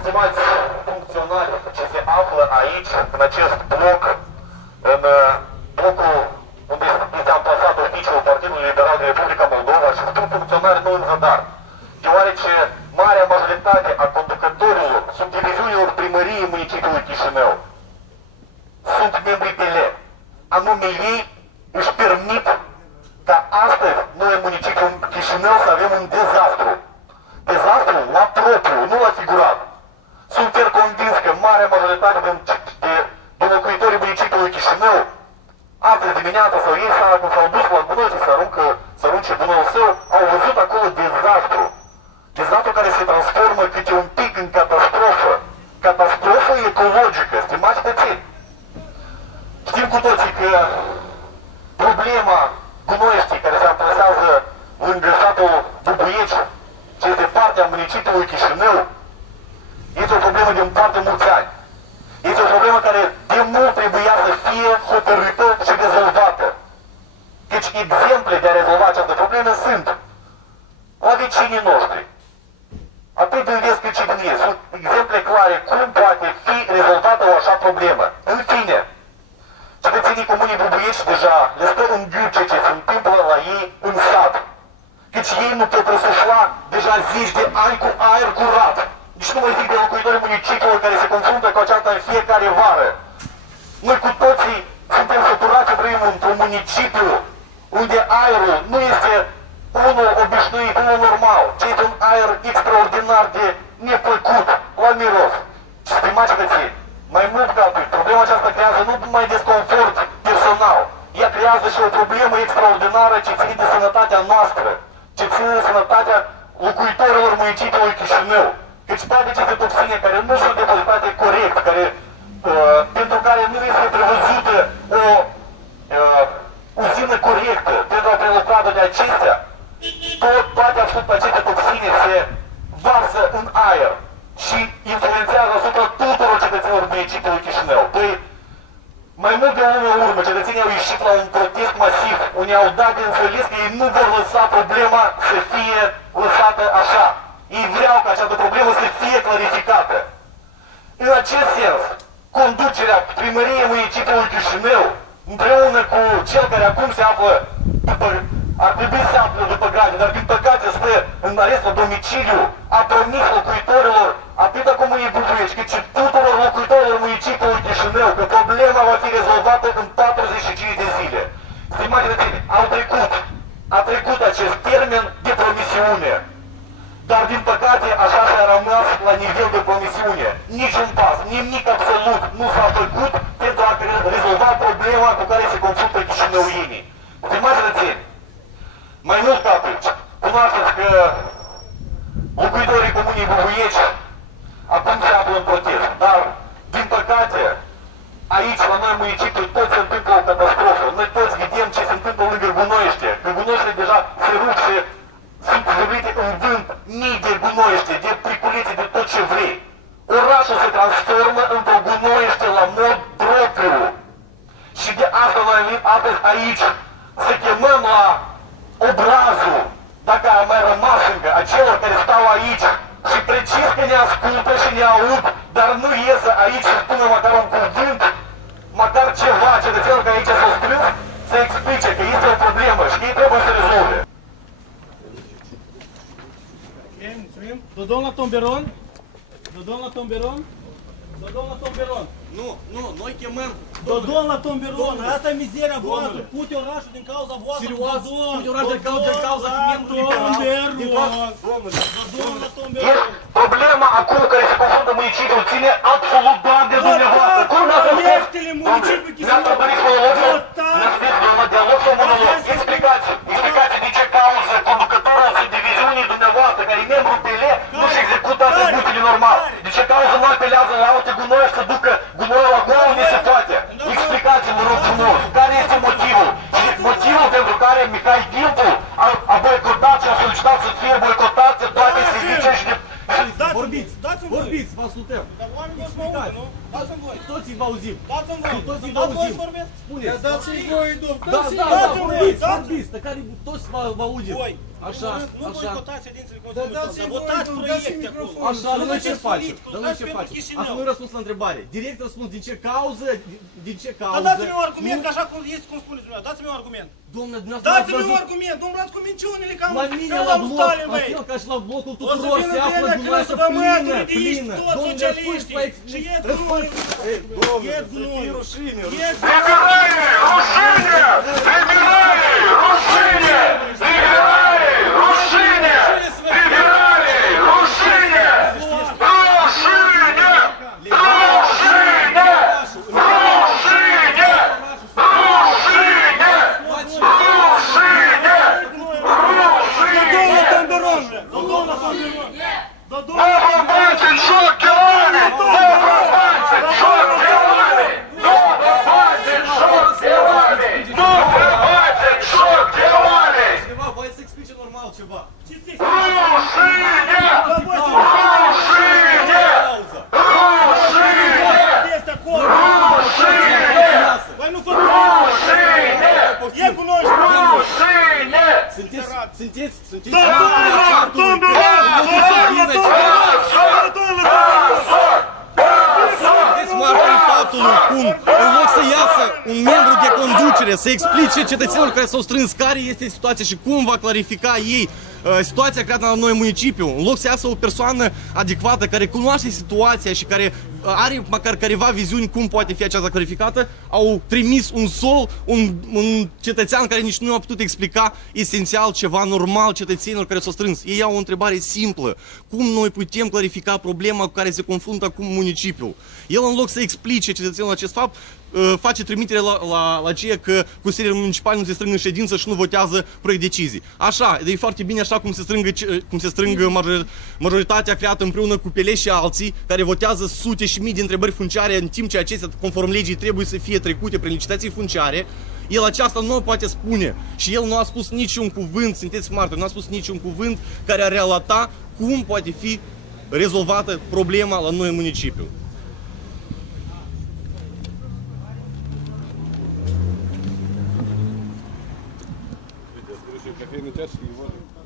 Stimați funcționari ce se află aici, în acest bloc, în blocul unde este amplasat oficiul Partidului Liberal din Republica Moldova și sunt funcționari nu în zadar, deoarece marea majoritate a conducătorilor sunt diviziunilor primăriei municipiului Chișinău. Sunt membri PL. Anume ei își permit ca astăzi noi în municipiul Chișinău să avem un dezastru. Dezastru la propriu, nu la figurat. Sunt chiar convins că marea majoritate de locuitorii municipiului Chișinău, astăzi dimineața sau ei când s-au dus la gunoi și să arunce gunoiul său, au văzut acolo dezastru. Dezastru care se transformă câte un pic în catastrofă. Catastrofă ecologică, stimați cetățeni. Știm cu toții că problema gunoieștii care se amplasează lângă satul Bubuieci, ce este partea municipiului Chișinău, este o problemă de foarte mulți ani. Este o problemă care de mult trebuia să fie hotărâtă și rezolvată. Deci exemple de a rezolva această problemă sunt la vecinii noștri. Atât din vest cât și din est. Sunt exemple clare cum poate fi rezolvată o așa problemă. În fine, cetățenii comunii Bubuieci deja le stă în gât ceea ce se întâmplă la ei în sat. Căci ei nu pot răsufla deja zeci de ani cu aer curat. Deci nu mai zic de locuitorii municipiului care se confruntă cu aceasta în fiecare vară. Noi cu toții suntem săturați să trăim într-un municipiu unde aerul nu este unul obișnuit, unul normal, ci este un aer extraordinar de neplăcut, la miros. Și stimați cetățeni, mai mult ca atât, problema aceasta creează nu numai desconfort personal, ea creează și o problemă extraordinară ce ține de sănătatea noastră, ce ține de sănătatea locuitorilor municipiului Chișinău. Deci toate aceste toxine care nu sunt depozitate corect, pentru care nu este prevăzută o uzină corectă pentru a prelucra toate acestea, toate aceste toxine se varsă în aer și influențează asupra tuturor cetățenilor municipiului Chișinău. Păi, mai mult de o lună în urmă, cetățenii au ieșit la un protest masiv, unde au dat de înțeles că ei nu vor lăsa problema să fie lăsată așa. Ei vreau ca această problemă să fie clarificată. În acest sens, conducerea primăriei municipiului Chișinău, împreună cu cel care acum se află ar trebui să află după grade, dar din păcate stă în arest la domiciliu, a promis locuitorilor, atât a comunii Bubuieci, cât și tuturor locuitorilor municipiului Chișinău, că problema va fi rezolvată în 45 de zile. Stimați cetățeni, a trecut acest termen de promisiune. Dar, din păcate, așa și-a rămas la nivel de promisiune. Niciun pas, nimic absolut nu s-a făcut pentru a rezolva problema cu care se confruntă chișinăuienii. Stimați cetățeni, mai mult ca atât, cunoașteți că locuitorii comunii Bubuieci acum se află în protest. Dar, din păcate, aici, la noi în municipiu, tot se întâmplă o catastrofă. Noi toți vedem ce se întâmplă lângă Gunoiește. Că Gunoiește deja se rup și sunt zăbrite în vânt mii de gunoiește, de pliculițe, de tot ce vrei. Orașul se transformă într-o gunoiește la mod propriu. Și de asta noi am venit astăzi aici să chemăm la obrazul, dacă a mai rămas încă, acelor care stau aici și precis că ne ascultă și ne aud, dar nu iesă aici să spună măcar un cuvânt, măcar ceva, cetățenul care aici s-au strâns, să explice că este o problemă și că ei trebuie să rezolve. Dodon la tomberon? Dodon la tomberon? Dodon la tomberon? Nu, noi chemăm... Dodon la tomberon! Asta e mizeria voastră! Pute orașul din cauza voastră! Serios? Pute orașul din cauza clientului liberal! Dodon la tomberon! Problema acum care se confruntă municipiul ține absolut doar de dumneavoastră! Cum n-ați răspuns? Ne-ați răbărit monologul? Ne-ați spus dialog sau monolog? Explicați din ce cauză conducătorul de diviziunii dumneavoastră, care e membru PL, nu-și execută atribuțiile normal. De ce cauză nu apelează la alte gunoi să ducă gunoiul acolo unde se poate? Explicați-mă, rog frumos, care este motivul? Și motivul pentru care Mihai Giltu a boicotat și a solicitat să fie boicotate toate servicii și de... Vorbiți, vă ascultăm. Dar oamenii vă spune, nu? Dați-mi voi. Toții vă auzim. Dați-mi voi. Toții vă auzim. Spuneți. Spuneți. Dați-mi voi, domnule. Da, vorbiți, dar care toți vă auzim. Voi. Așa, Nu așa. boicotați ședințele Consiliului Local, dați-i dar voi, votați dați-i proiecte microfon. acolo. Așa, dar noi ce facem? Dar noi ce Pentru facem? Chișinău. Asta nu e răspuns la întrebare. Direct răspuns din ce cauză, din ce cauză. Dar dați-mi un argument, că așa cum este, cum spuneți dumneavoastră, dați-mi un argument. Domnule, dumneavoastră Dați-mi ați un văzut argument, nu umblați cu minciunile, ca la mine ca la un bloc, Stalin, la băi. fel ca și la blocul O să tuturor vină se află vremea când o să dumneavoastră vă plină, mături de aici plină. toți Domnule, socialiștii. răspuns, Și iet gunoi. Iet gunoi. rușine. Iet Liberale! Rușine! Liberale! Rușine! Liberale! Rușine! Liberale! Rușine! Rușine! Rușine! Rușine! Dodon la Tomberon, bă. Dodon la Tomberon. Dodon la Vă faceți joc de oameni! Vă faceți joc de oameni! Nu vă faceți joc de oameni! Nu vă faceți joc de oameni! Cineva, voi să explice normal ceva. Ce se Rușine! este acolo? Băi, nu fă E cu noi! Sunteți Sunteți martorii faptului cum, în loc să iasă un membru de conducere să explice cetățenilor care s-au strâns care este situația și cum va clarifica ei situația creată la noi în municipiu, în loc să iasă o persoană adecvată care cunoaște situația și care are măcar careva viziuni cum poate fi aceasta clarificată, au trimis un cetățean care nici nu a putut explica esențial ceva normal cetățenilor care s-au strâns. Ei au o întrebare simplă. Cum noi putem clarifica problema cu care se confruntă acum municipiul? El, în loc să explice cetățenilor acest fapt, face trimitere la ceea că Consiliul Municipal nu se strâng în ședință și nu votează proiect decizii. Așa, e foarte bine așa cum se strâng majoritatea creată împreună cu Pele și alții, care votează sute și mii de întrebări funciare, în timp ce acestea, conform legii, trebuie să fie trecute prin licitații funciare. El aceasta nu o poate spune și el nu a spus niciun cuvânt, sunteți martori, nu a spus niciun cuvânt care ar relata cum poate fi rezolvată problema la noi în municipiu. Кофейный чашки и воду.